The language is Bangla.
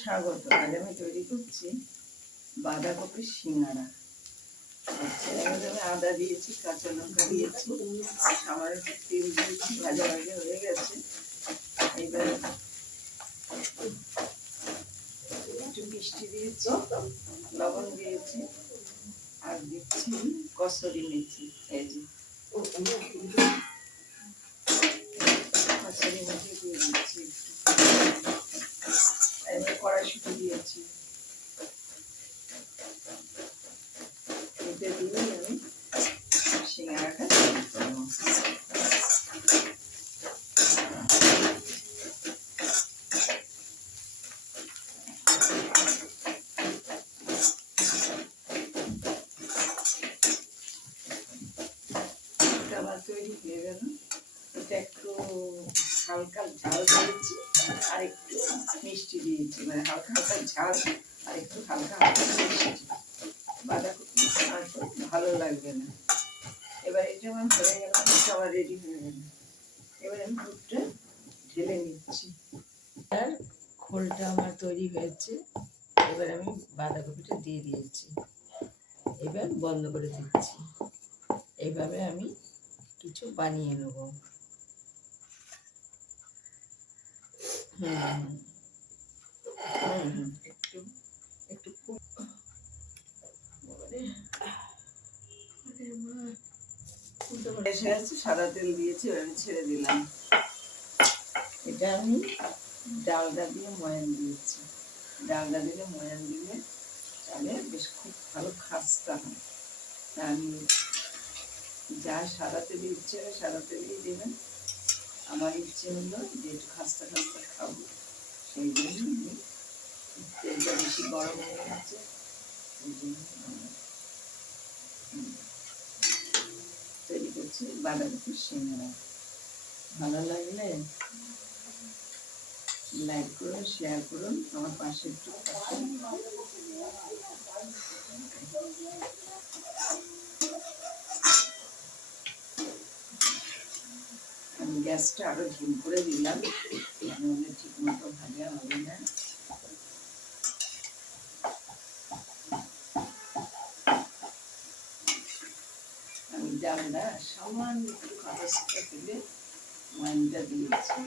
স্বাগত। আজ আমি তৈরি করছি বাঁধাকপির সিঙ্গারা। আমি আদা দিয়েছি, কাঁচা লঙ্কা দিয়েছি, সামান্য একটু তেল দিয়েছি, ভাজা ভাজা হয়ে গেছে। এবার একটু মিষ্টি দিয়েছি, লবণ দিয়েছি, আর দিচ্ছি কসুরি মেথি। এই যে কসুরি মেথি দিয়ে দিচ্ছি, একটু কড়াইশুঁটি দিয়েছি। এতে দিয়েই আমি সিঙ্গারাটা তৈরি করবো। আমার তৈরি হয়ে গেল। এটা একটু হালকা ঝাল দিয়েছি আর একটু মিষ্টি দিয়েছি, মানে হালকা হালকা ঝাল আর একটু হালকা হালকা মিষ্টি। বাঁধাকপি আর ভালো লাগবে না। এবার এটা আমার হয়ে গেল, এটা আমার রেডি হয়ে গেল। এবার আমি দুধটা ঢেলে নিচ্ছি। আর খোলটা আমার তৈরি হয়েছে। এবার আমি বাঁধাকপিটা দিয়ে দিয়েছি, এবার বন্ধ করে দিচ্ছি। এইভাবে আমি কিছু বানিয়ে নেব। একটু একটু এসে আছে, সাদা তেল দিয়েছি, এবার আমি ছেড়ে দিলাম। এটা আমি ডালডা দিয়ে ময়ান দিয়েছি। ডালডা দিলে ময়ান দিলে তাহলে বেশ খুব ভালো খাস্তা হয়। তা আমি যা সাদা তেলে ইচ্ছে হয় সাদা তেলেই দেবেন। আমার ইচ্ছে হলো যে একটু খাস্তা খাস্তা খাবো, সেই জন্য আমি তেলটা বেশি গরম হয়ে গেছে, সেই জন্য তৈরি করছি বাঁধাকপির সিঙ্গারা। ভালো লাগলে লাইক করুন, শেয়ার করুন, আমার পাশে একটু আমি গ্যাসটা আরো ঝিম করে দিলাম, নাহলে ঠিক মতো ভাজা হবে না। আমি ডালটা সামান্য একটু কাগজটা তুলে ময়ানটা দিয়েছি।